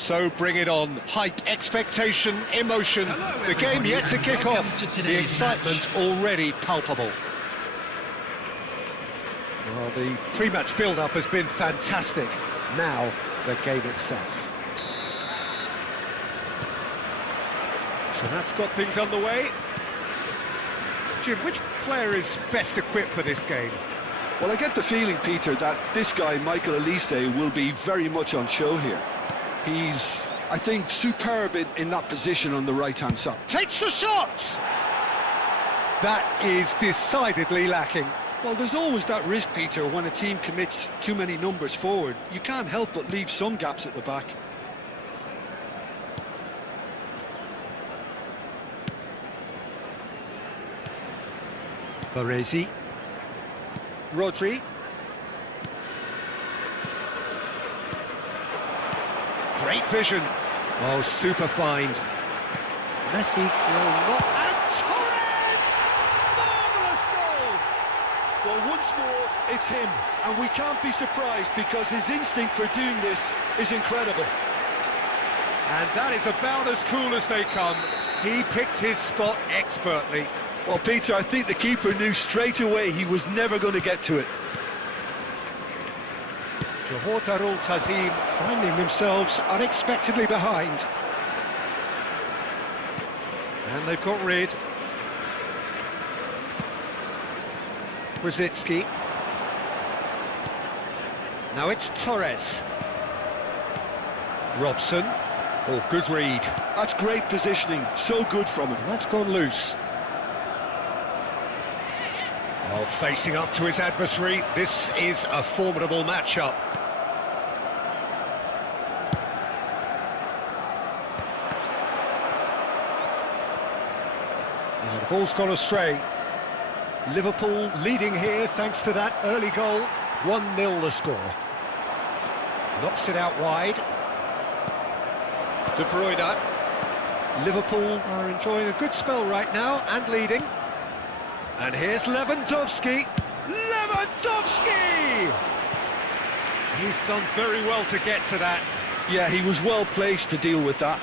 So bring it on. Hype, expectation, emotion. The game yet to kick off. The excitement already palpable. Well, the pre-match build-up has been fantastic. Now, the game itself. So that's got things underway. Jim, which player is best equipped for this game? Well, I get the feeling, Peter, that this guy, Michael Elise, will be very much on show here. He's, I think, superb in that position on the right-hand side. Takes the shot! That is decidedly lacking. Well, there's always that risk, Peter, when a team commits too many numbers forward. You can't help but leave some gaps at the back. Baresi. Rodri. Great vision. Oh, super find. Messi will not... And Torres! Marvellous goal! Well, once more, it's him. And we can't be surprised because his instinct for doing this is incredible. And that is about as cool as they come. He picked his spot expertly. Well, Peter, I think the keeper knew straight away he was never going to get to it. Johor Darul Tazim finding themselves unexpectedly behind. And they've got rid. Brzezinski. Now it's Torres. Robson. Oh, good read. That's great positioning, so good from him. And that's gone loose. Oh, facing up to his adversary, this is a formidable matchup. Now the ball's gone astray. Liverpool leading here thanks to that early goal. 1-0 the score. Knocks it out wide. De Bruyne. Liverpool are enjoying a good spell right now and leading. And here's Lewandowski. Lewandowski! He's done very well to get to that. Yeah, he was well placed to deal with that.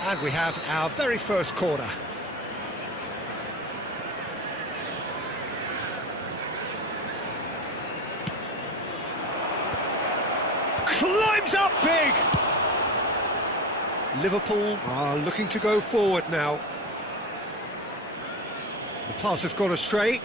And we have our very first corner. Climbs up big! Liverpool are looking to go forward now. The pass has gone astray.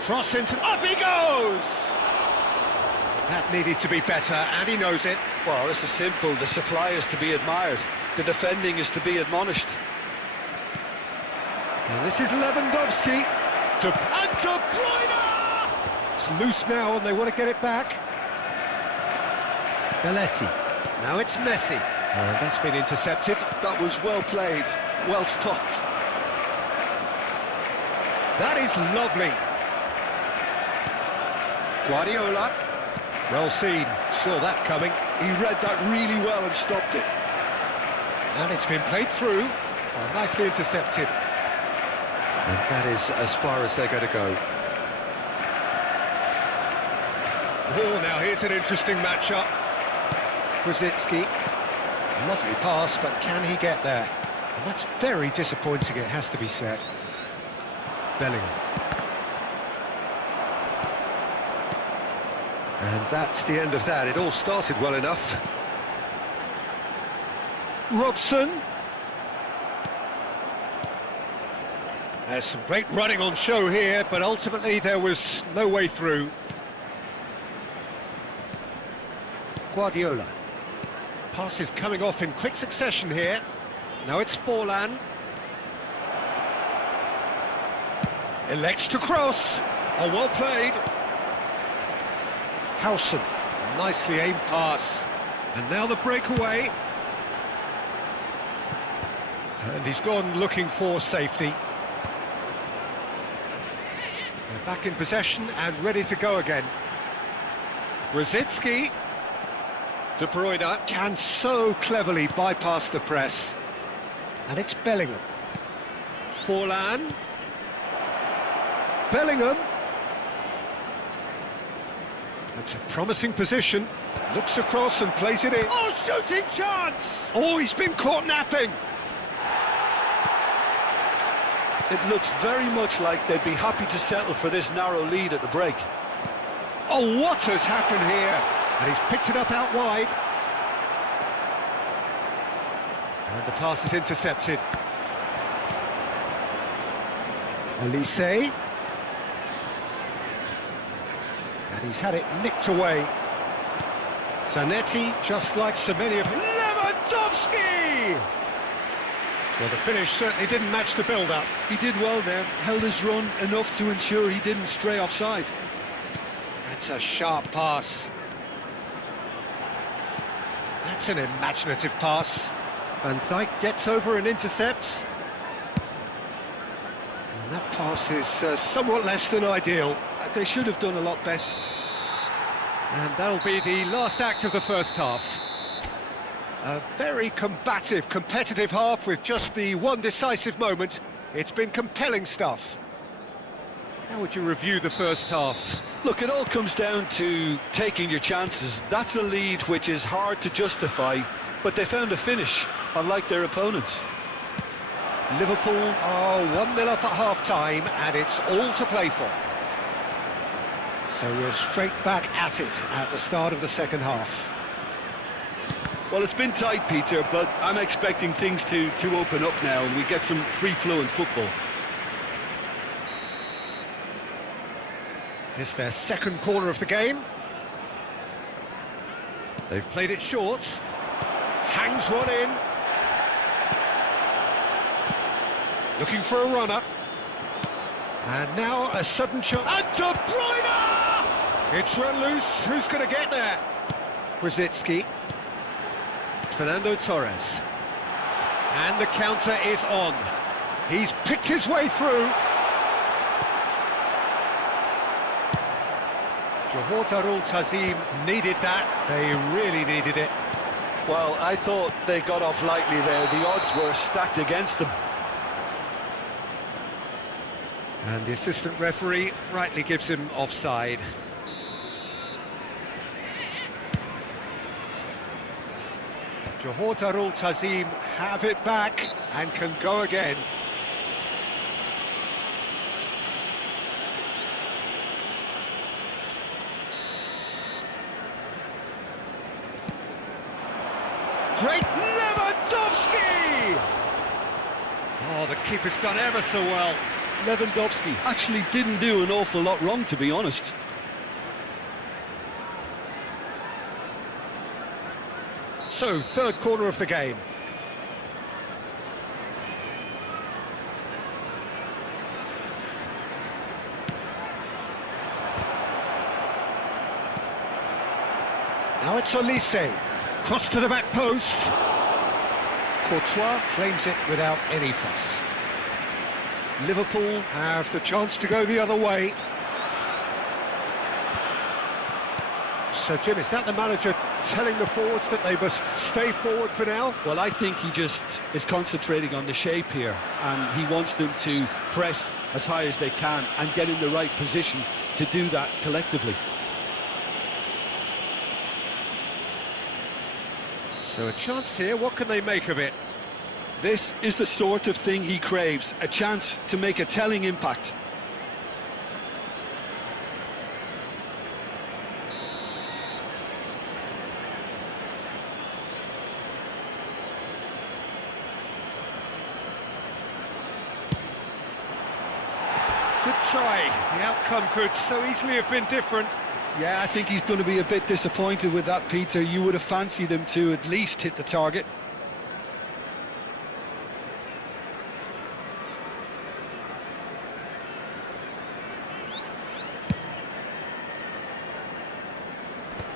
Cross into... Up he goes! That needed to be better, and he knows it. Well, this is simple. The supply is to be admired. The defending is to be admonished. And this is Lewandowski. And De Bruyne! It's loose now and they want to get it back. Belletti. Now it's Messi. And that's been intercepted. That was well played, well stopped. That is lovely. Guardiola. Well seen. Saw that coming. He read that really well and stopped it. And it's been played through. Well, nicely intercepted. And that is as far as they're going to go. Oh, now here's an interesting matchup. Brzezinski. Lovely pass, but can he get there? And that's very disappointing, it has to be said. Bellingham. And that's the end of that. It all started well enough. Robson. There's some great running on show here, but ultimately there was no way through. Guardiola. Passes coming off in quick succession here. Now it's Forlan. Elects to cross. Oh, well played. Howson. Nicely aimed pass. And now the breakaway. And he's gone looking for safety. They're back in possession and ready to go again. Brzezinski. De Bruyne can so cleverly bypass the press. And it's Bellingham. Forlan. Bellingham. It's a promising position. Looks across and plays it in. Oh, shooting chance! Oh, he's been caught napping. It looks very much like they'd be happy to settle for this narrow lead at the break. Oh, what has happened here? And he's picked it up out wide. And the pass is intercepted. Elise. And he's had it nicked away. Zanetti, just like so many of... Lewandowski! Well, the finish certainly didn't match the build-up. He did well there, held his run enough to ensure he didn't stray offside. That's a sharp pass. That's an imaginative pass. Van Dijk gets over and intercepts. And that pass is somewhat less than ideal. They should have done a lot better. And that'll be the last act of the first half. A very combative, competitive half with just the one decisive moment. It's been compelling stuff. How would you review the first half? Look, it all comes down to taking your chances. That's a lead which is hard to justify, but they found a finish, unlike their opponents. Liverpool are 1-0 up at half-time, and it's all to play for. So we're straight back at it at the start of the second half. Well, it's been tight, Peter, but I'm expecting things to open up now and we get some free-flowing football. It's their second corner of the game. They've played it short. Hangs one in. Looking for a runner. And now a sudden chance. And De Bruyne! It's run loose. Who's going to get there? Brzezinski. Fernando Torres. And the counter is on. He's picked his way through. Johor Darul Tazim needed that. They really needed it. Well, I thought they got off lightly there. The odds were stacked against them. And the assistant referee rightly gives him offside. Johor Darul Tazim have it back and can go again. Great Lewandowski! Oh, the keeper's done ever so well. Lewandowski actually didn't do an awful lot wrong, to be honest. So, third corner of the game. Now it's Olise. Cross to the back post. Courtois claims it without any fuss. Liverpool have the chance to go the other way. So, Jim, is that the manager telling the forwards that they must stay forward for now? Well, I think he just is concentrating on the shape here, and he wants them to press as high as they can and get in the right position to do that collectively. So a chance here, what can they make of it? This is the sort of thing he craves, a chance to make a telling impact. Good try. The outcome could so easily have been different. Yeah, I think he's going to be a bit disappointed with that, Peter. You would have fancied him to at least hit the target.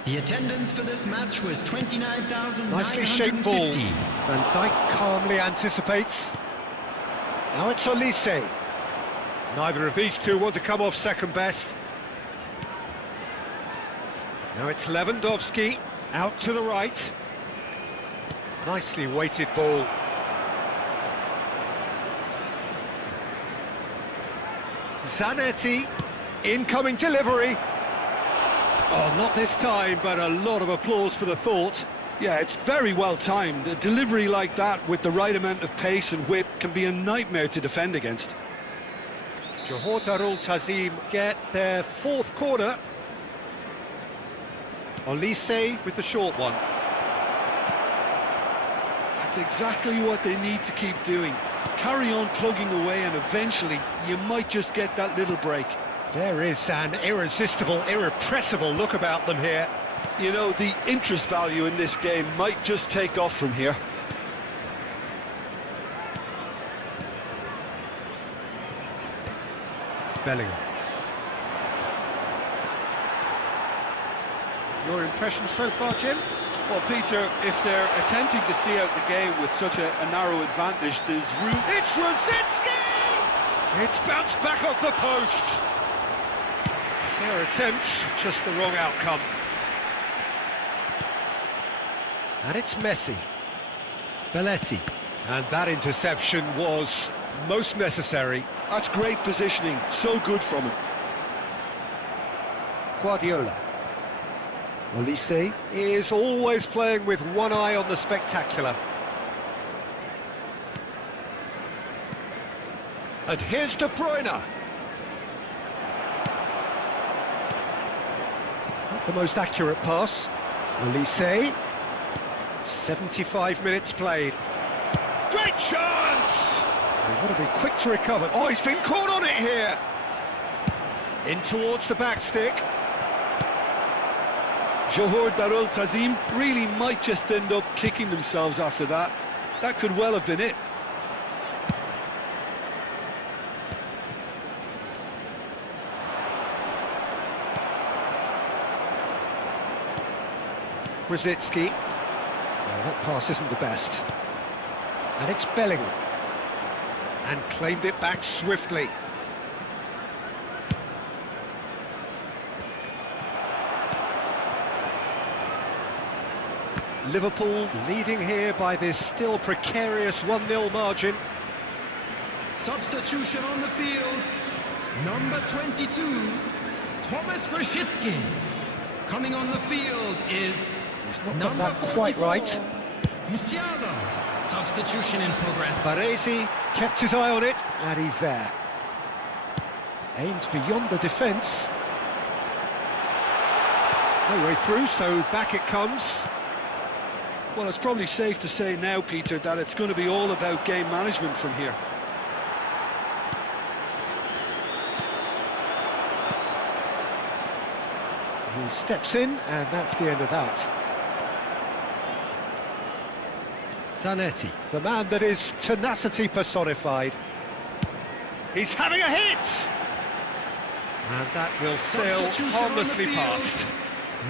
The attendance for this match was 29,950. Nicely shaped ball. Van Dijk calmly anticipates. Now it's Olise. Neither of these two want to come off second best. Now it's Lewandowski, out to the right. Nicely weighted ball. Zanetti, incoming delivery. Oh, not this time, but a lot of applause for the thought. Yeah, it's very well timed. A delivery like that with the right amount of pace and whip can be a nightmare to defend against. Johor Darul Tazim get their fourth corner. Olise with the short one. That's exactly what they need to keep doing. Carry on plugging away and eventually you might just get that little break. There is an irresistible, irrepressible look about them here. You know, the interest value in this game might just take off from here. Bellingham. Your impression so far, Jim? Well, Peter, if they're attempting to see out the game with such a narrow advantage, there's room... It's Rosicki! It's bounced back off the post. Fair attempt, just the wrong outcome. And it's Messi. Belletti. And that interception was most necessary. That's great positioning, so good from him. Guardiola. Olise is always playing with one eye on the spectacular. And here's De Bruyne. Not the most accurate pass. Olise. 75 minutes played. Great chance! They've got to be quick to recover. Oh, he's been caught on it here! In towards the back stick. Johor Darul Tazim really might just end up kicking themselves after that. That could well have been it. Rosicki. Oh, that pass isn't the best. And it's Bellingham. And claimed it back swiftly. Liverpool leading here by this still precarious 1-0 margin. Substitution on the field. Number 22, Thomas Rosicki. Coming on the field is He's not got number that quite 44, right. Musiala. Substitution in progress. Baresi kept his eye on it, and he's there. Aims beyond the defence. No way through, so back it comes. Well, it's probably safe to say now, Peter, that it's going to be all about game management from here. He steps in, and that's the end of that. Zanetti, the man that is tenacity personified. He's having a hit! And that will sail Substitution harmlessly on the field. past.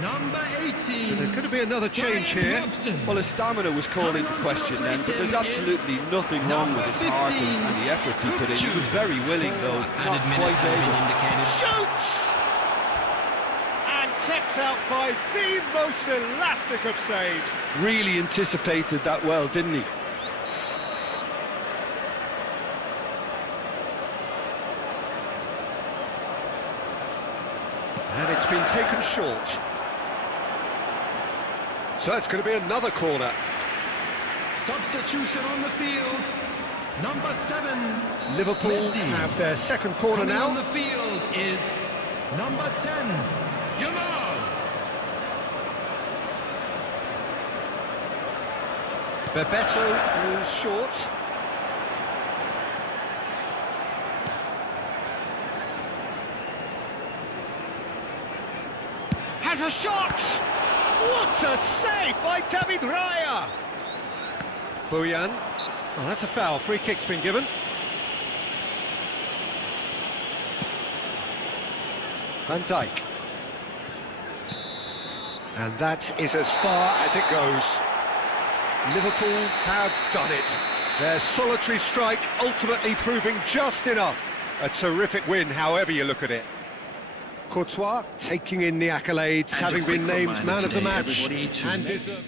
Number 18. There's going to be another change here. Well, his stamina was called into question then, but there's absolutely nothing wrong with his heart and the efforts he put in. He was very willing, though, not quite able. Shoots! And kept out by the most elastic of saves. Really anticipated that well, didn't he? And it's been taken short. So it's going to be another corner. Substitution on the field. Number 7. Liverpool Messi. have their second corner Coming on the now. field is number 10, Yamal. Bebeto goes short. Has a shot! What a save by David Raya! Bojan. Oh, that's a foul. Free kick's been given. Van Dijk. And that is as far as it goes. Liverpool have done it. Their solitary strike ultimately proving just enough. A terrific win, however you look at it. Courtois taking in the accolades, And having a quick been named reminder man of the today, match everybody, to and make- deserved.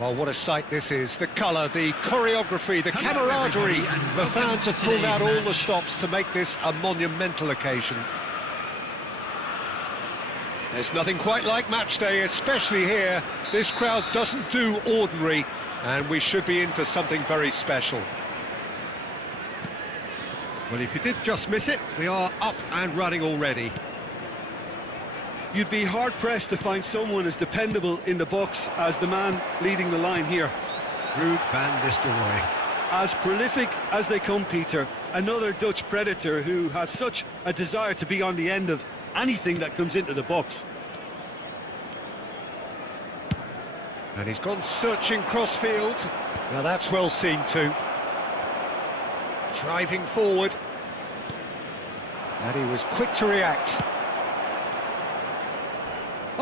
Well, what a sight this is. The colour, the choreography, the camaraderie. The fans have pulled out all the stops to make this a monumental occasion. There's nothing quite like match day, especially here. This crowd doesn't do ordinary, and we should be in for something very special. Well, if you did just miss it, we are up and running already. You'd be hard-pressed to find someone as dependable in the box as the man leading the line here. Ruud van Nistelrooy. As prolific as they come, Peter, another Dutch predator who has such a desire to be on the end of anything that comes into the box. And he's gone searching crossfield. Now that's well seen too. Driving forward. And he was quick to react.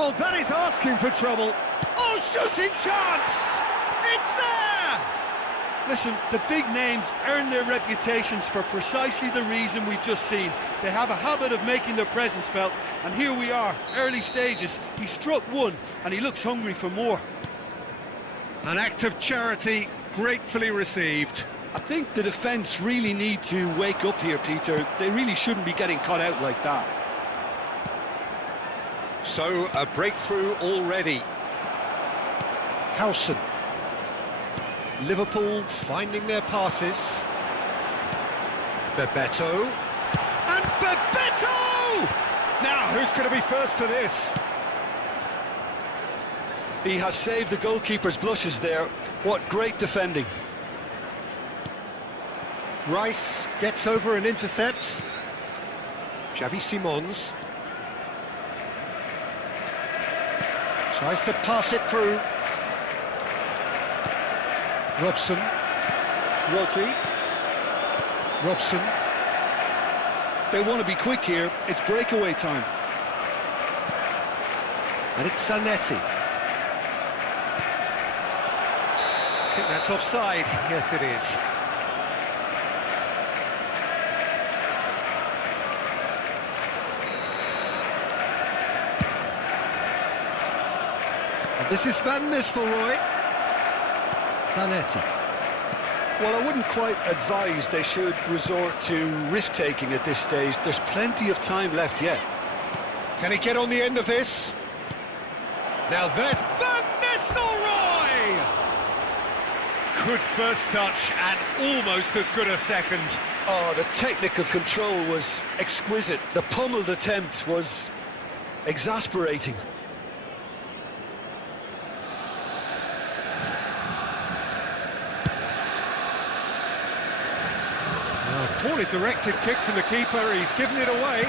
Oh, that is asking for trouble. Oh, shooting chance! It's there! Listen, the big names earn their reputations for precisely the reason we've just seen. They have a habit of making their presence felt, and here we are, early stages. He struck one, and he looks hungry for more. An act of charity, gratefully received. I think the defence really need to wake up here, Peter. They really shouldn't be getting caught out like that. So, a breakthrough already. Howson. Liverpool finding their passes. Bebeto. And Bebeto! Now, who's going to be first to this? He has saved the goalkeeper's blushes there. What great defending. Rice gets over and intercepts. Xavi Simons. Tries to pass it through. Robson. Rodri. Robson. They want to be quick here. It's breakaway time. And it's Zanetti. I think that's offside. Yes, it is. And this is Van Nistelrooy. Zanetti. Well, I wouldn't quite advise they should resort to risk-taking at this stage. There's plenty of time left yet. Can he get on the end of this? Now there's Van Nistelrooy! Good first touch and almost as good a second. Oh, the technical control was exquisite. The pummeled attempt was exasperating. Poorly directed kick from the keeper, he's given it away.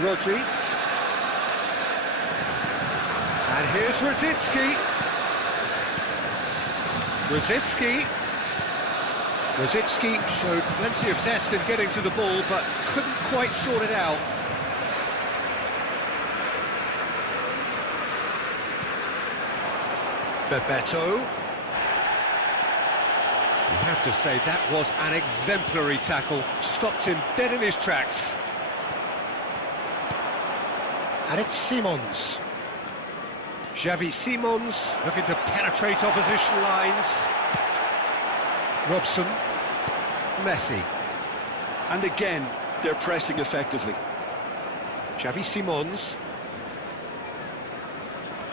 Rodri. And here's Rosicki. Rosicki showed plenty of zest in getting to the ball, but couldn't quite sort it out. Bebeto. You have to say that was an exemplary tackle, stopped him dead in his tracks. And it's Simons. Xavi Simons looking to penetrate opposition lines. Robson. Messi. And again, they're pressing effectively. Xavi Simons.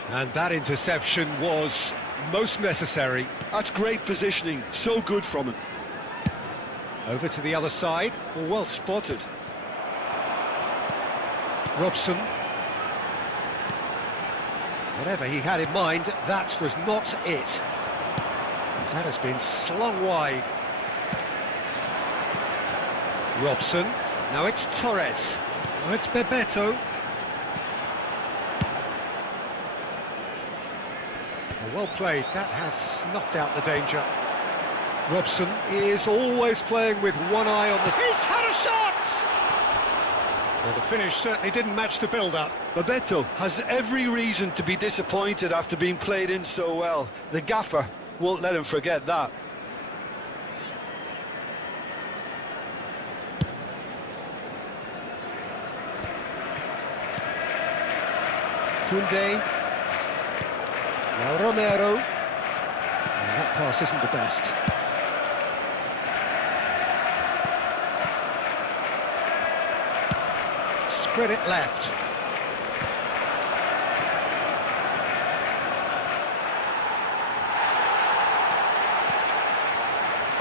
And that interception was most necessary. That's great positioning, so good from him. Over to the other side. Well spotted. Robson. Whatever he had in mind, that was not it. That has been slung wide. Robson. Now it's Torres. Now it's Bebeto. Well played, that has snuffed out the danger. Robson is always playing with one eye on the... He's had a shot! Well, the finish certainly didn't match the build-up. Bebeto has every reason to be disappointed after being played in so well. The gaffer won't let him forget that. Koundé. Now Romero. And that pass isn't the best. Spread it left.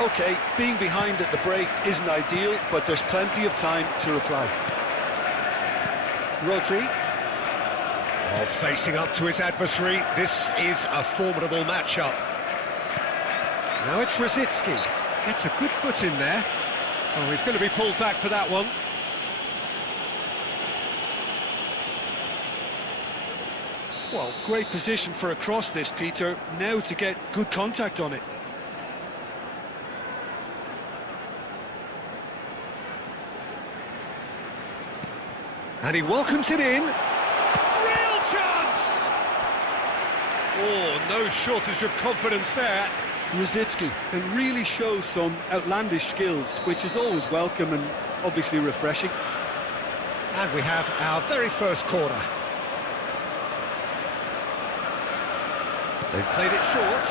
Okay, being behind at the break isn't ideal, but there's plenty of time to reply. Rodri. Oh, facing up to his adversary. This is a formidable matchup. Now it's Rosicki. Gets a good foot in there. Oh, he's going to be pulled back for that one. Well, great position for a cross this, Peter. Now to get good contact on it. And he welcomes it in. Real chance! Oh, no shortage of confidence there. Rosicki can really show some outlandish skills, which is always welcome and obviously refreshing. And we have our very first corner. They've played it short,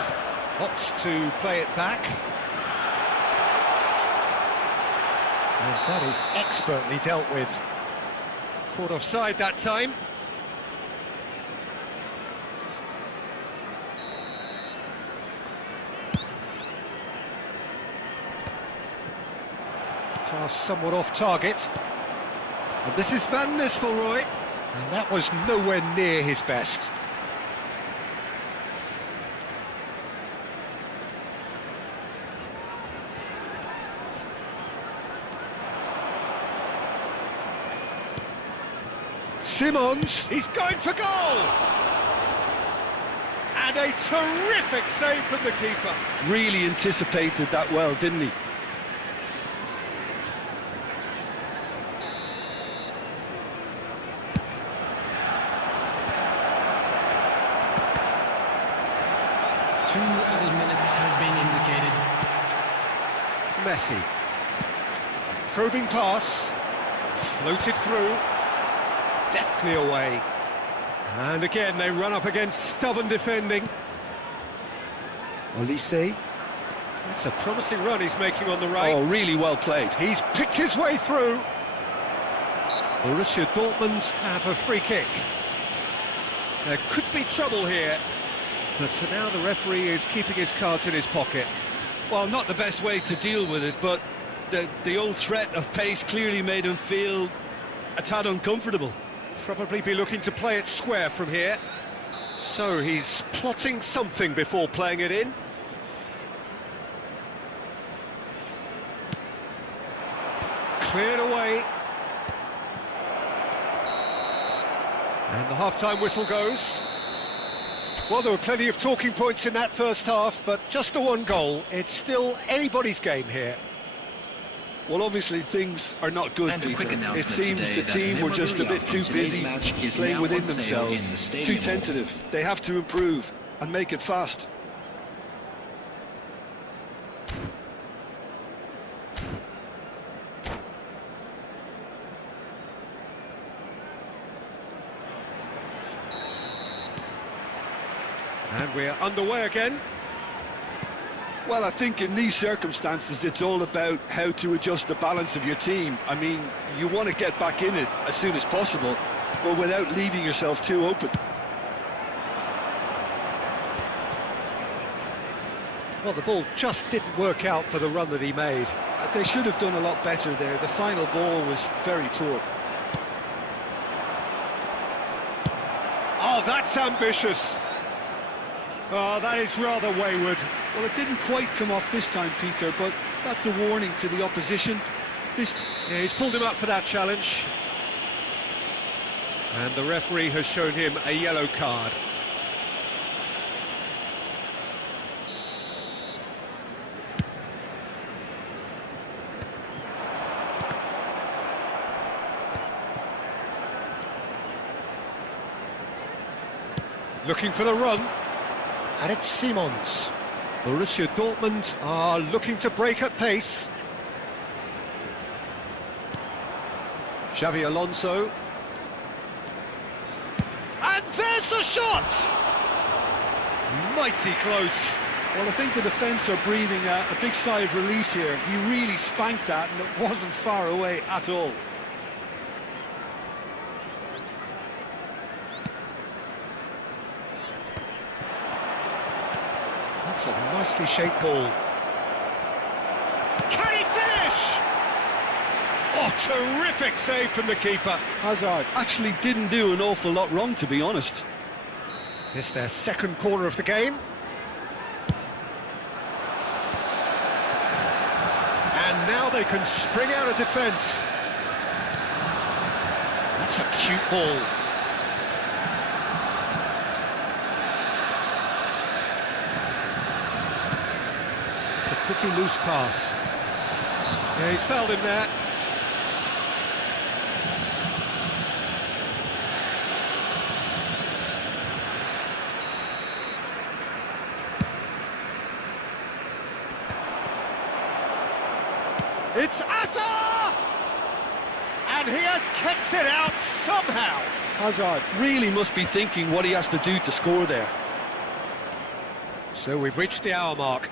opts to play it back. And that is expertly dealt with. Caught offside that time. Pass somewhat off target. And this is Van Nistelrooy. And that was nowhere near his best. Simons, he's going for goal! And a terrific save from the keeper. Really anticipated that well, didn't he? Two added minutes has been indicated. Messi. Probing pass. Floated through. Deftly away. And again, they run up against stubborn defending. Olise. That's a promising run he's making on the right. Oh, really well played. He's picked his way through. Borussia Dortmund have a free kick. There could be trouble here. But for now, the referee is keeping his cards in his pocket. Well, not the best way to deal with it, but the old threat of pace clearly made him feel a tad uncomfortable. Probably be looking to play it square from here. So he's plotting something before playing it in. Cleared away. And the half-time whistle goes. Well, there were plenty of talking points in that first half, but just the one goal. It's still anybody's game here. Well, obviously things are not good, Peter. It seems the team were just a bit too busy playing within themselves, too tentative. They have to improve and make it fast. And we're underway again. Well, I think in these circumstances, it's all about how to adjust the balance of your team. I mean, you want to get back in it as soon as possible, but without leaving yourself too open. Well, the ball just didn't work out for the run that he made. They should have done a lot better there. The final ball was very poor. Oh, that's ambitious. Oh, that is rather wayward. Well, it didn't quite come off this time, Peter, but that's a warning to the opposition. Yeah, he's pulled him up for that challenge. And the referee has shown him a yellow card. Looking for the run. And it's Simons. Borussia Dortmund are looking to break at pace. Xavi Alonso. And there's the shot! Mighty close. Well, I think the defence are breathing a big sigh of relief here. He really spanked that, and it wasn't far away at all. That's a nicely shaped ball. Can he finish? Oh, terrific save from the keeper. Hazard actually didn't do an awful lot wrong, to be honest. It's their second corner of the game. And now they can spring out of defence. That's a cute ball. It's a pretty loose pass. Yeah, he's fouled him there. It's Asa! And he has kept it out somehow. Hazard really must be thinking what he has to do to score there. So we've reached the hour mark.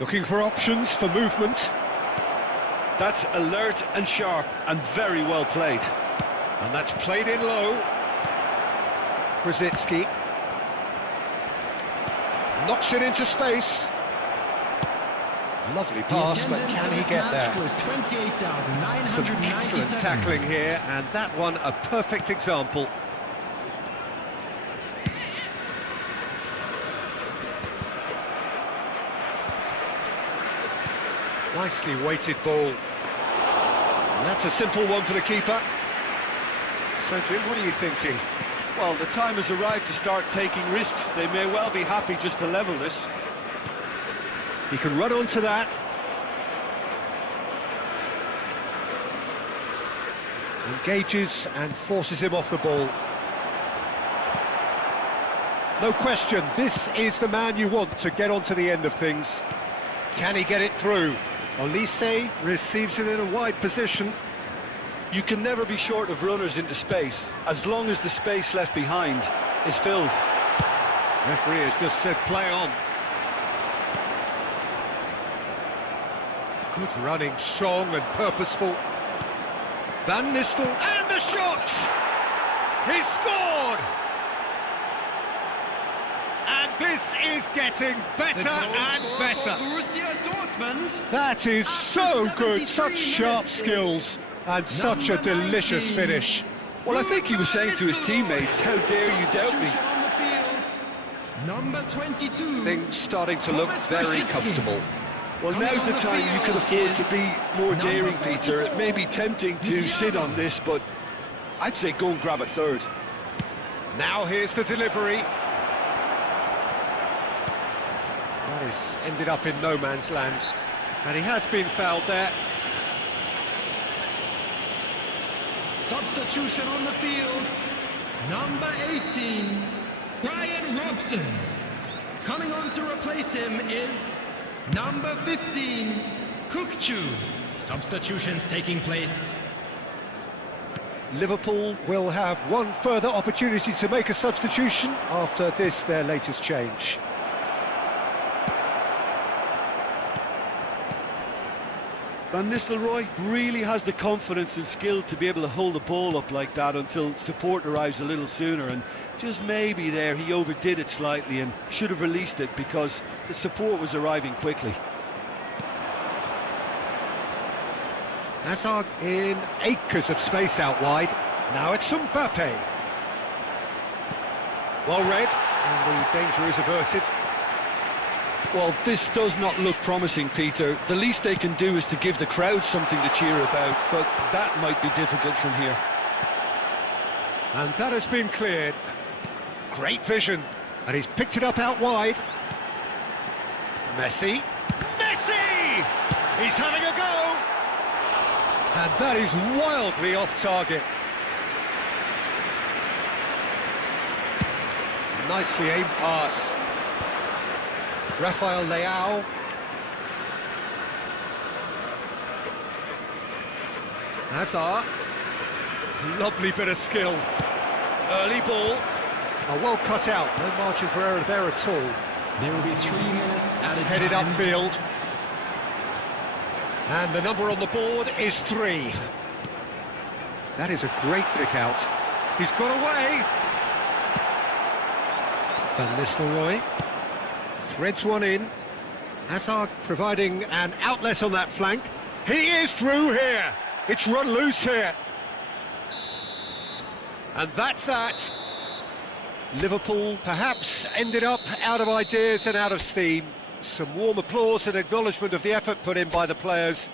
Looking for options for movement. That's alert and sharp and very well played. And that's played in low. Brzezinski knocks it into space. Lovely pass, but can he get there? Some excellent tackling here, and that one a perfect example. Nicely weighted ball. And that's a simple one for the keeper. Cedric, what are you thinking? Well, the time has arrived to start taking risks. They may well be happy just to level this. He can run onto that. Engages and forces him off the ball. No question, this is the man you want to get onto the end of things. Can he get it through? Olise receives it in a wide position. You can never be short of runners into space, as long as the space left behind is filled. Referee has just said play on. Good running, strong and purposeful. Van Nistel, and the shot! He scored! And this is getting better and better. That is so good, such sharp skills, and such a delicious finish. Well, I think he was saying to his teammates, how dare you doubt me? Number 22. Things starting to look very comfortable. Well, now's the time you can afford to be more daring, Peter. It may be tempting to sit on this, but I'd say go and grab a third. Now here's the delivery. That is ended up in no man's land. And he has been fouled there. Substitution on the field. Number 18, Brian Robson. Coming on to replace him is number 15, Kukchu. Substitutions taking place. Liverpool will have one further opportunity to make a substitution after this, their latest change. Van Nistelrooy really has the confidence and skill to be able to hold the ball up like that until support arrives a little sooner, and just maybe there he overdid it slightly and should have released it because the support was arriving quickly. Hazard in acres of space out wide. Now it's Mbappe. Well read, and the danger is averted. Well, this does not look promising, Peter. The least they can do is to give the crowd something to cheer about, but that might be difficult from here. And that has been cleared. Great vision, and he's picked it up out wide. Messi. Messi! He's having a go! And that is wildly off target. Nicely aimed pass. Rafael Leao. Hazard. Lovely bit of skill. Early ball. Oh, well cut out, no margin for error there at all. There will be 3 minutes added Headed time. upfield. And the number on the board is 3. That is a great pick out. He's got away. Van Nistelrooy threads one in. Hazard providing an outlet on that flank. He is through here. It's run loose here. And that's that. Liverpool perhaps ended up out of ideas and out of steam. Some warm applause and acknowledgement of the effort put in by the players.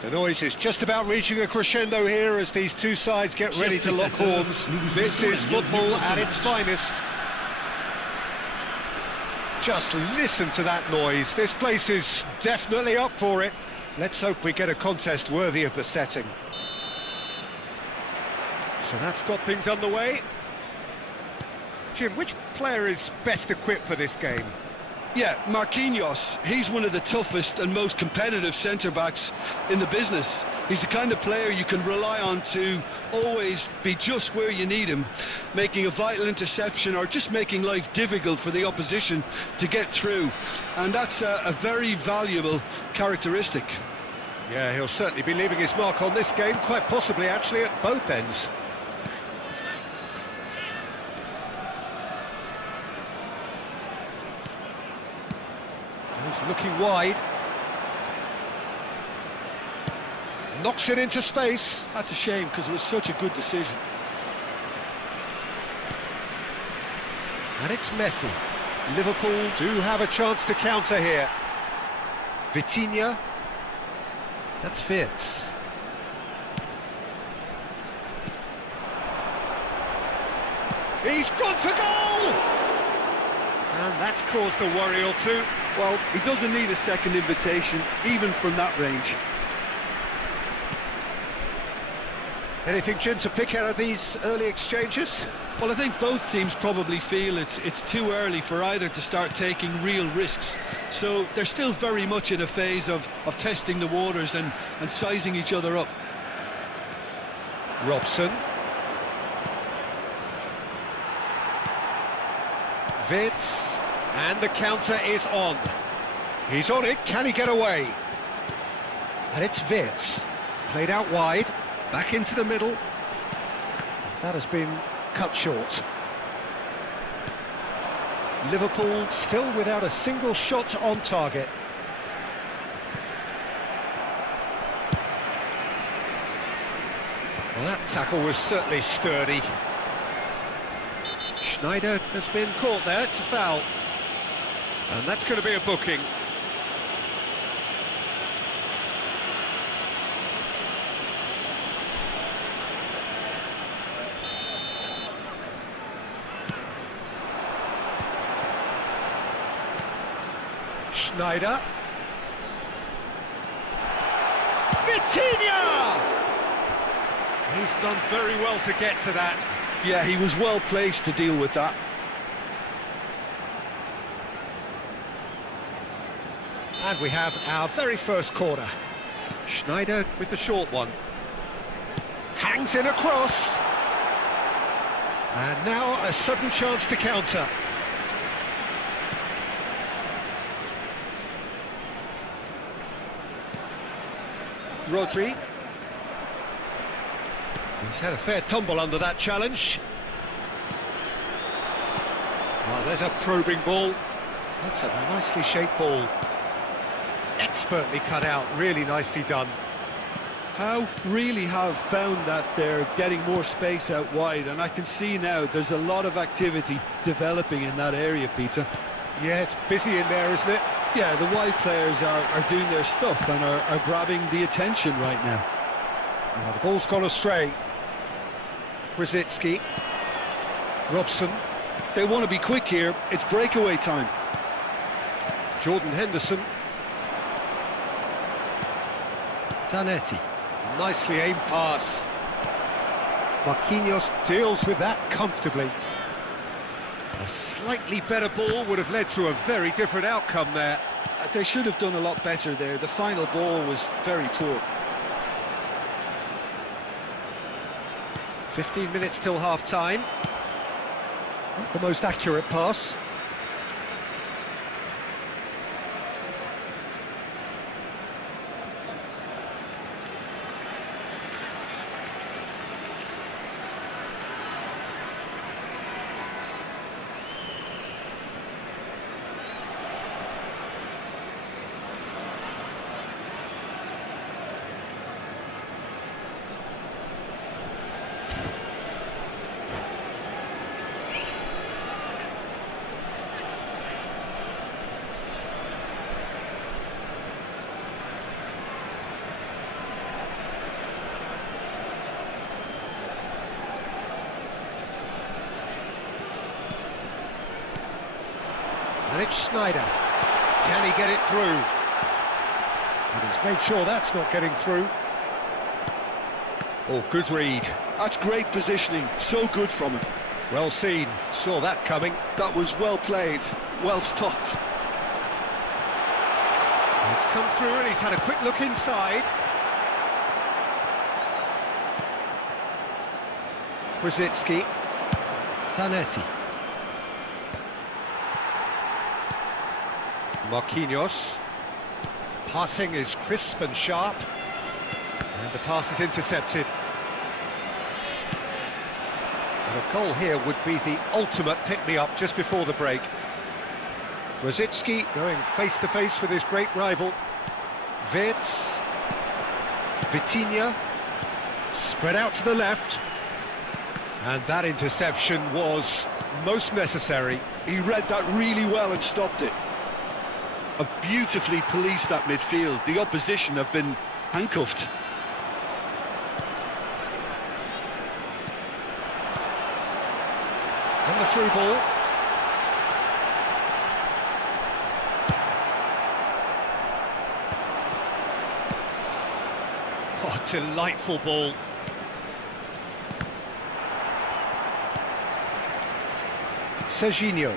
The noise is just about reaching a crescendo here as these two sides get ready to lock horns. This is football at its finest. Just listen to that noise. This place is definitely up for it. Let's hope we get a contest worthy of the setting. So that's got things underway. Jim, which player is best equipped for this game? Yeah, Marquinhos. He's one of the toughest and most competitive centre-backs in the business. He's the kind of player you can rely on to always be just where you need him, making a vital interception or just making life difficult for the opposition to get through. And that's a very valuable characteristic. Yeah, he'll certainly be leaving his mark on this game, quite possibly actually at both ends. He's looking wide. Knocks it into space. That's a shame because it was such a good decision. And it's Messi. Liverpool do have a chance to counter here. Vitinha. That's Fitz. He's gone for goal! And that's caused a worry or two. Well, he doesn't need a second invitation, even from that range. Anything, Jim, to pick out of these early exchanges? Well, I think both teams probably feel it's too early for either to start taking real risks. So they're still very much in a phase of testing the waters and sizing each other up. Robson. Vitz. And the counter is on. He's on it. Can he get away? And it's Vitz. Played out wide. Back into the middle. That has been cut short. Liverpool still without a single shot on target. Well, that tackle was certainly sturdy. Schneider has been caught there. It's a foul. And that's going to be a booking. Schneider. Vitinha! He's done very well to get to that. Yeah, he was well placed to deal with that. And we have our very first corner. Schneider with the short one. Hangs in across. And now a sudden chance to counter. Rodri. He's had a fair tumble under that challenge. Oh, there's a probing ball. That's a nicely shaped ball. Expertly cut out, really nicely done. Pau really have found that they're getting more space out wide, and I can see now there's a lot of activity developing in that area, Peter. Yeah, it's busy in there, isn't it? Yeah, the wide players are doing their stuff and are grabbing the attention right now. Oh, the ball's gone astray. Brzezinski. Robson. They want to be quick here. It's breakaway time. Jordan Henderson. Zanetti. Nicely aimed pass. Marquinhos deals with that comfortably. A slightly better ball would have led to a very different outcome there. They should have done a lot better there. The final ball was very poor. 15 minutes till half-time. Not the most accurate pass. And it's Snyder. Can he get it through? And he's made sure that's not getting through. Oh, good read. That's great positioning, so good from him. Well seen, saw that coming. That was well played, well stopped. It's come through and he's had a quick look inside. Brzezinski. Zanetti. Marquinhos. Passing is crisp and sharp. And the pass is intercepted. And a goal here would be the ultimate pick-me-up just before the break. Brzezinski going face-to-face with his great rival. Wirtz. Vitinha. Spread out to the left. And that interception was most necessary. He read that really well and stopped it. Have beautifully policed that midfield. The opposition have been handcuffed. And the through ball. Oh, delightful ball. Serginho.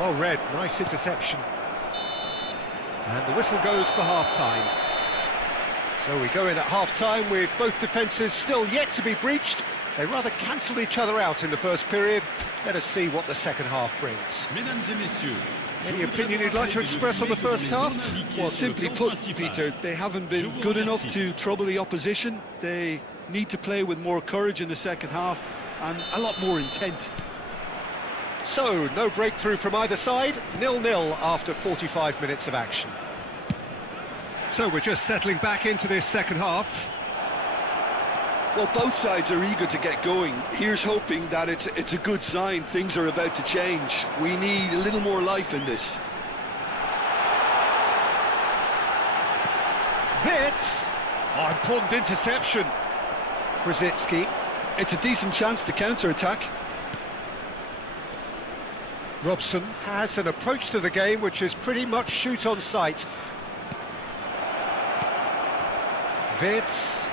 Well read, nice interception. And the whistle goes for half-time. So we go in at half-time with both defences still yet to be breached. They rather cancelled each other out in the first period. Let us see what the second half brings. Any opinion you'd like to express on the first half? Well, simply put, Peter, they haven't been good enough to trouble the opposition. They need to play with more courage in the second half and a lot more intent. So, no breakthrough from either side, 0-0 after 45 minutes of action. So we're just settling back into this second half. Well, both sides are eager to get going. Here's hoping that it's a good sign. Things are about to change. We need a little more life in this. Wirtz! Oh, important interception. Brzezinski. It's a decent chance to counter-attack. Robson has an approach to the game which is pretty much shoot on sight. Wirtz.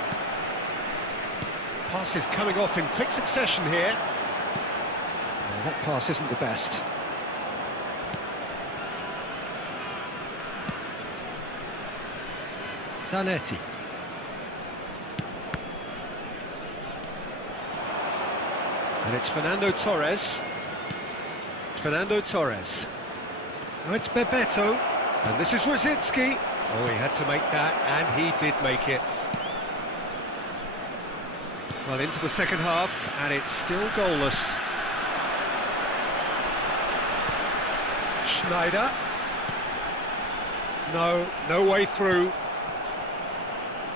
Pass is coming off in quick succession here. Oh, that pass isn't the best. Zanetti. And it's Fernando Torres. Now it's Bebeto. And this is Rositzky. Oh, he had to make that, and he did make it. Well, into the second half, and it's still goalless. Schneider. No way through.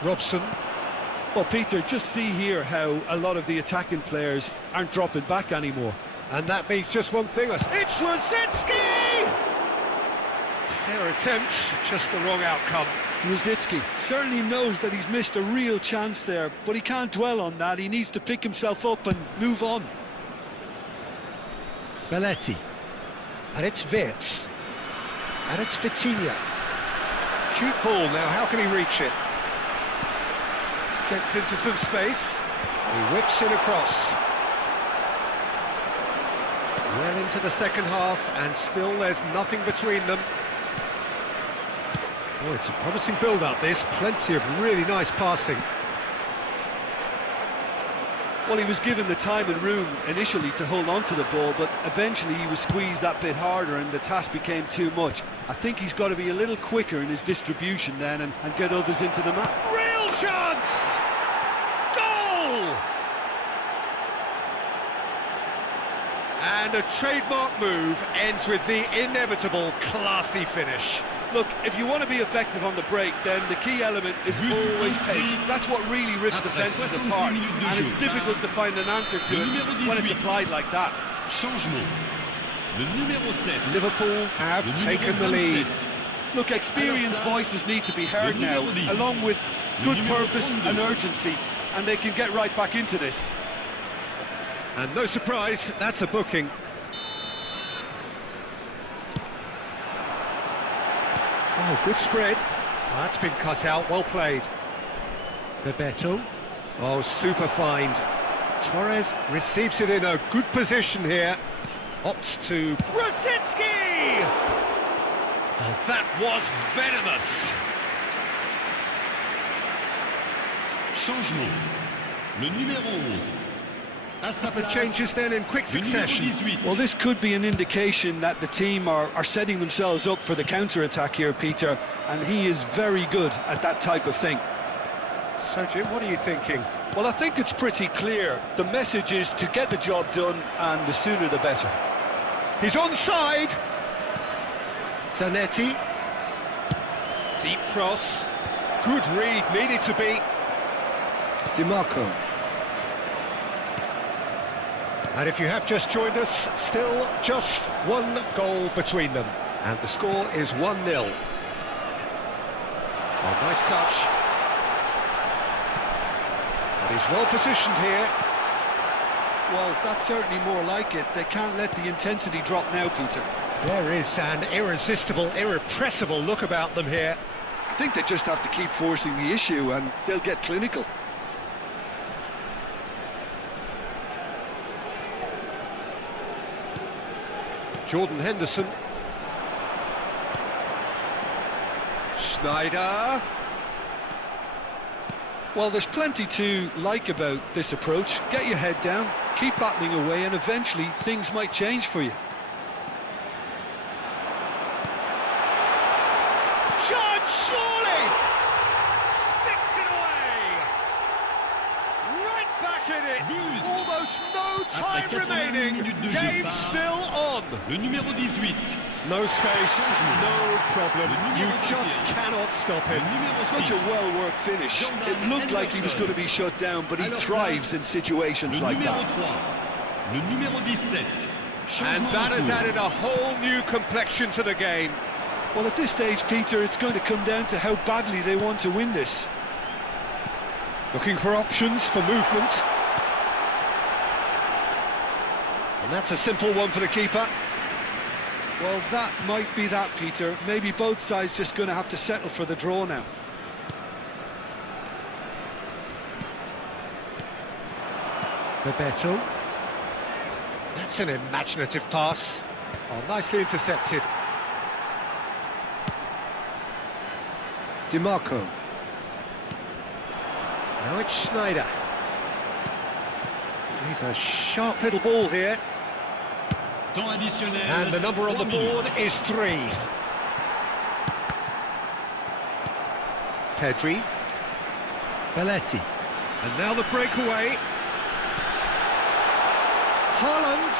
Robson. Well, Peter, just see here how a lot of the attacking players aren't dropping back anymore. And that means just one thing. It's Rositzky! Fair attempt, just the wrong outcome. Rositzky certainly knows that he's missed a real chance there, but he can't dwell on that. He needs to pick himself up and move on. Belletti. And it's Wirtz. And it's Vitinha. Cute ball now, how can he reach it? Gets into some space. He whips it across. Well into the second half, and still there's nothing between them. Oh, it's a promising build-up, this. Plenty of really nice passing. Well, he was given the time and room initially to hold on to the ball, but eventually he was squeezed that bit harder and the task became too much. I think he's got to be a little quicker in his distribution then and get others into the map. Real chance! Goal! And a trademark move ends with the inevitable classy finish. Look, if you want to be effective on the break, then the key element is always pace. That's what really rips defences apart, and it's difficult to find an answer to it when it's applied like that. Liverpool have taken the lead. Look, experienced voices need to be heard now, along with good purpose and urgency, and they can get right back into this. And no surprise, that's a booking. Oh, good spread. That's been cut out, well played. Bebeto. Oh, super find. Torres receives it in a good position here. Opts to Rosicki! Oh, that was venomous. Changement. Le numéro 11. À sa The place, changes then in quick le numéro succession. 18. Well, this could be an indication that the team are setting themselves up for the counter-attack here, Peter, and he is very good at that type of thing. So, Jim, what are you thinking? Well, I think it's pretty clear. The message is to get the job done, and the sooner the better. He's onside. Zanetti. Deep cross. Good read, needed to be. DiMarco. And if you have just joined us, still just one goal between them. And the score is 1-0. Oh, nice touch. And he's well positioned here. Well, that's certainly more like it. They can't let the intensity drop now, Peter. There is an irresistible, irrepressible look about them here. I think they just have to keep forcing the issue, and they'll get clinical. Jordan Henderson. Schneider. Well, there's plenty to like about this approach. Get your head down, keep battling away, and eventually things might change for you. Shot, surely! Sticks it away! Right back in it! But. Almost no time Après 80 remaining. minutes de jeu Game par still on. Le numéro 18. No space, no problem. You numéro just 18. cannot stop him. Le numéro Such a 6. well-worked finish. It looked like he was going to be shut down, but he thrives in situations Le like numéro that. 3. Le numéro 17. And Changement that en has cours. added a whole new complexion to the game. Well, at this stage, Peter, it's going to come down to how badly they want to win this. Looking for options for movement. And that's a simple one for the keeper. Well, that might be that, Peter. Maybe both sides just going to have to settle for the draw now. Bebeto. That's an imaginative pass. Oh, nicely intercepted. DiMarco. Now it's Schneider. He's a sharp little ball here. Temps additionnel. And the number on the 3 board minutes. is 3. Pedri. Belletti. And now the breakaway. Haaland.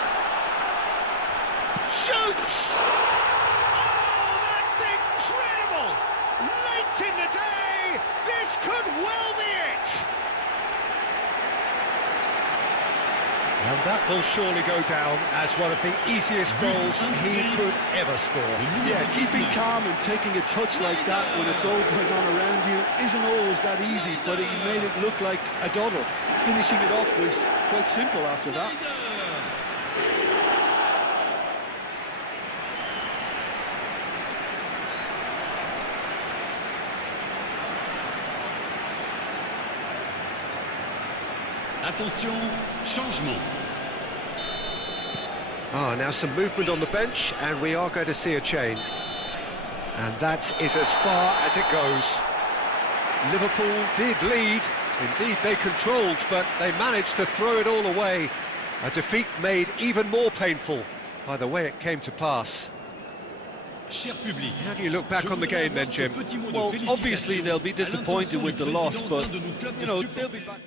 Shoots! Oh, that's incredible! Late in the day, this could well be it! And that will surely go down as one of the easiest goals he could ever score. Yeah, keeping calm and taking a touch like that when it's all going on around you isn't always that easy, but he made it look like a doddle. Finishing it off was quite simple after that. Attention, changement. Now some movement on the bench, and we are going to see a change. And that is as far as it goes. Liverpool did lead, indeed they controlled, but they managed to throw it all away. A defeat made even more painful by the way it came to pass. Cher public. How do you look back on the game then, Jim? Well, obviously they'll be disappointed with the loss, but, you know, they'll be back.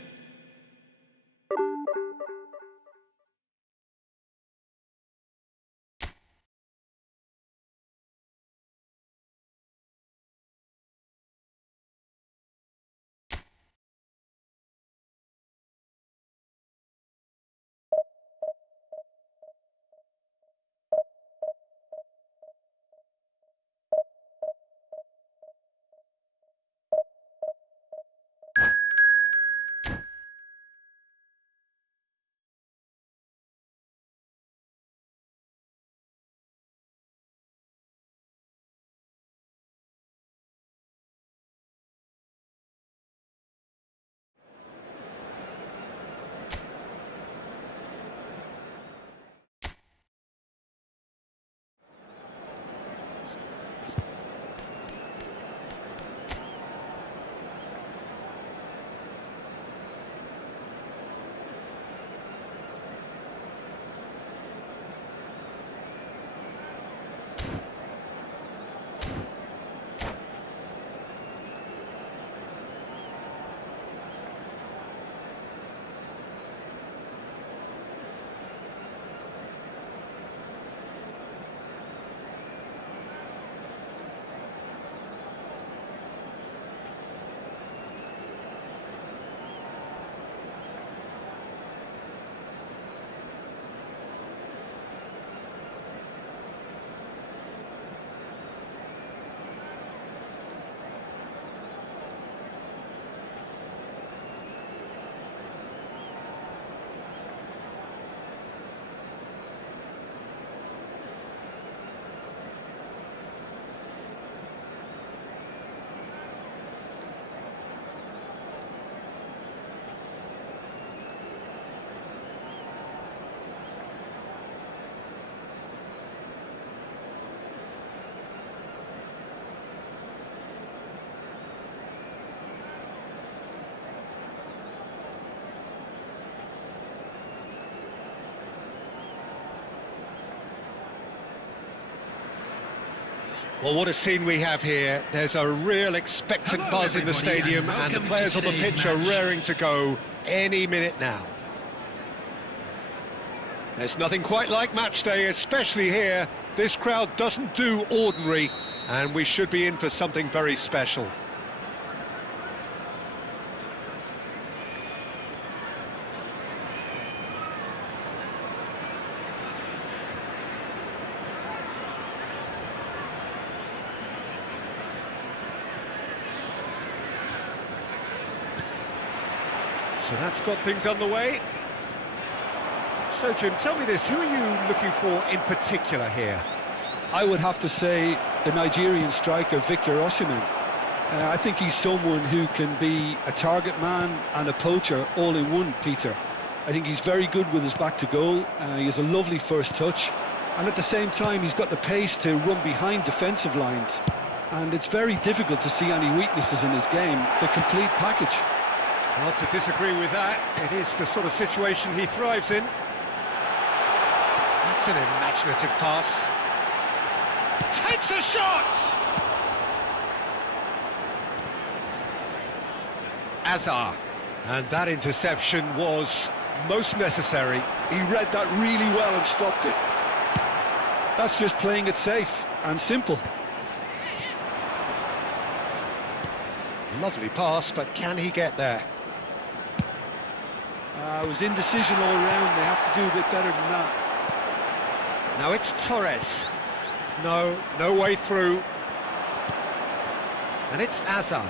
Well, what a scene we have here. There's a real expectant Hello, buzz in the everybody, stadium, and and the welcome players to on the today's pitch are match. raring to go any minute now. There's nothing quite like match day, especially here. This crowd doesn't do ordinary, and we should be in for something very special. So that's got things underway. So, Jim, tell me this, who are you looking for in particular here? I would have to say the Nigerian striker Victor Osimhen. I think he's someone who can be a target man and a poacher all in one, Peter. I think he's very good with his back to goal. He has a lovely first touch, and at the same time he's got the pace to run behind defensive lines, and it's very difficult to see any weaknesses in his game. The complete package. Not to disagree with that. It is the sort of situation he thrives in. That's an imaginative pass. Takes a shot! Azar. And that interception was most necessary. He read that really well and stopped it. That's just playing it safe and simple. Lovely pass, but can he get there? It was indecision all round. They have to do a bit better than that. Now it's Torres. No way through. And it's Azar.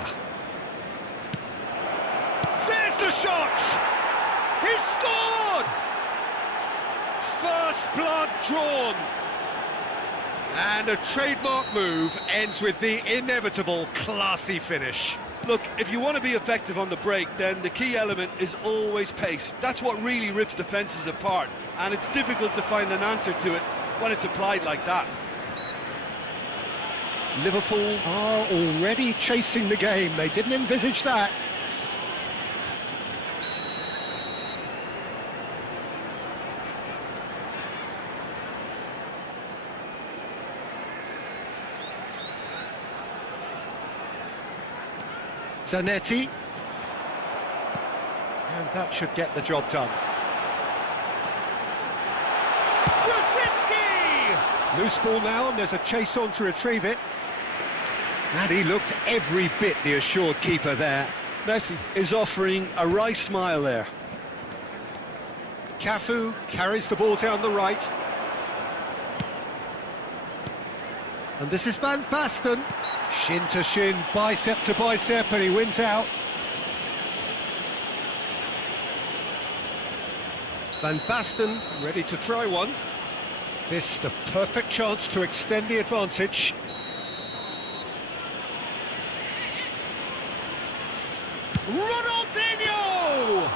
There's the shot! He scored! First blood drawn. And a trademark move ends with the inevitable classy finish. Look, if you want to be effective on the break, then the key element is always pace. That's what really rips defences apart, and it's difficult to find an answer to it when it's applied like that. Liverpool are already chasing the game. They didn't envisage that. Zanetti. And that should get the job done. Loose ball now, and there's a chase on to retrieve it. And he looked every bit the assured keeper there. Messi is offering a right smile there. Cafu carries the ball down the right. And this is Van Basten. Shin to shin, bicep to bicep, and he wins out. Van Basten ready to try one. This the perfect chance to extend the advantage. Ronaldinho!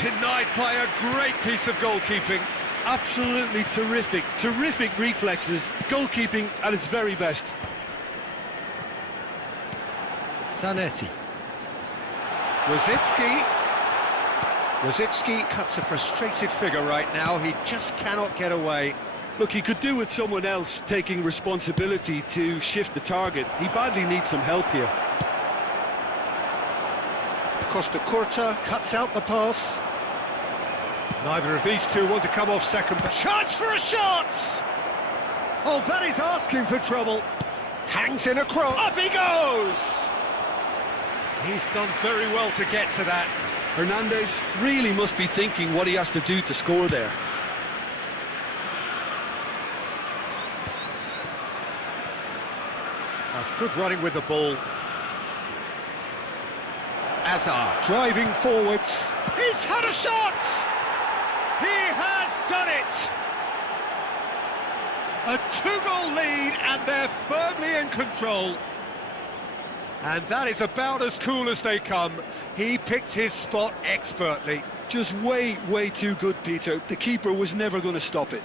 Denied by a great piece of goalkeeping. Absolutely terrific, terrific reflexes, goalkeeping at its very best. Zanetti. Rosicki cuts a frustrated figure right now. He just cannot get away. Look, he could do with someone else taking responsibility to shift the target. He badly needs some help here. Costa Curta cuts out the pass. Neither of these two want to come off second, but chance for a shot! Oh, that is asking for trouble. Hangs in a cross. Up he goes! He's done very well to get to that. Hernandez really must be thinking what he has to do to score there. That's good running with the ball. Azar driving forwards. He's had a shot! He has done it! A two-goal lead, and they're firmly in control. And that is about as cool as they come. He picked his spot expertly. Just way, way too good, Peter. The keeper was never going to stop it.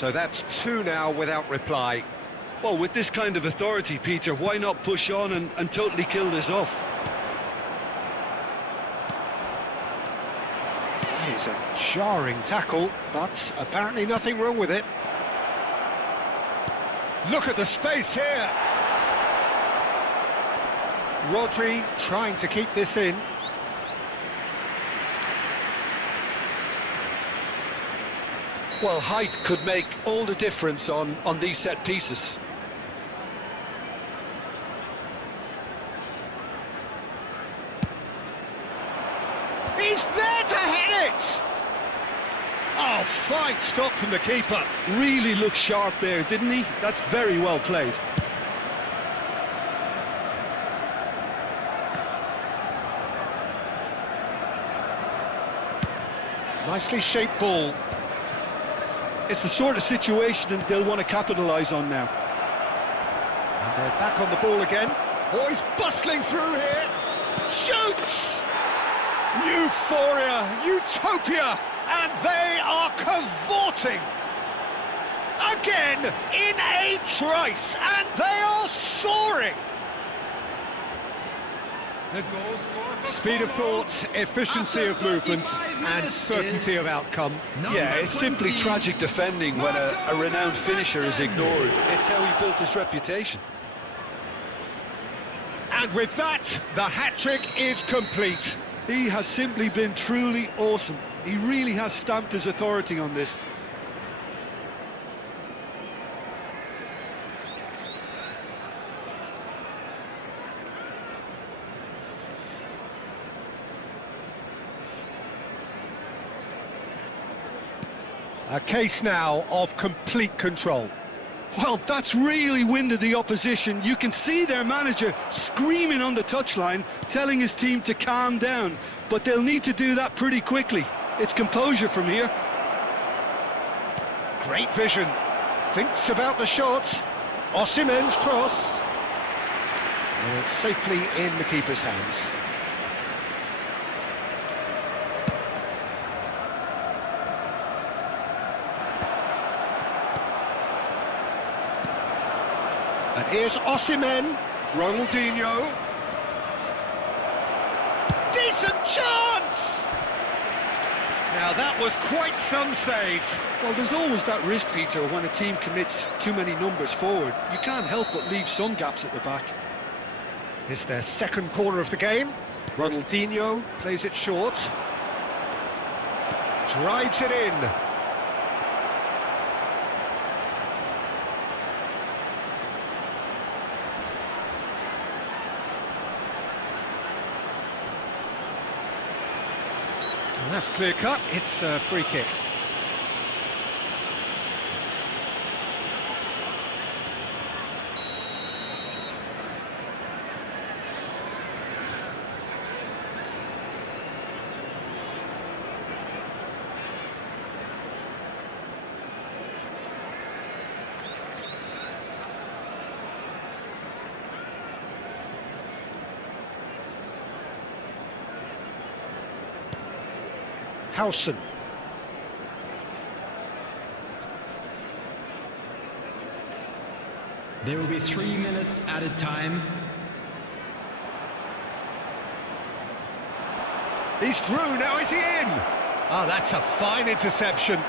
So that's two now without reply. Well, with this kind of authority, Peter, why not push on and totally kill this off? That is a jarring tackle, but apparently nothing wrong with it. Look at the space here. Rodri trying to keep this in. Well, height could make all the difference on these set pieces. He's there to hit it! Oh, fine stop from the keeper. Really looked sharp there, didn't he? That's very well played. Nicely shaped ball. It's the sort of situation that they'll want to capitalise on now. And they're back on the ball again. Oh, he's bustling through here. Shoots! Euphoria, utopia, and they are cavorting. Again, in a trice, and they are soaring. The goal scorer for Speed of Como thought, efficiency after of movement, 35 and minutes certainty is of outcome. number Yeah, it's simply 20. tragic defending when a renowned finisher is ignored. It's how he built his reputation. And with that, the hat-trick is complete. He has simply been truly awesome. He really has stamped his authority on this. A case now of complete control. Well, that's really winded the opposition. You can see their manager screaming on the touchline, telling his team to calm down. But they'll need to do that pretty quickly. It's composure from here. Great vision. Thinks about the shot. Osimhen's cross. And it's safely in the keeper's hands. And here's Osimhen. Ronaldinho. Decent chance! Now that was quite some save. Well, there's always that risk, Peter, when a team commits too many numbers forward. You can't help but leave some gaps at the back. It's their second corner of the game. Ronaldinho plays it short. Drives it in. And that's clear cut. It's a free kick. Howson. There will be 3 minutes added time. He's through, now is he in? Oh, that's a fine interception.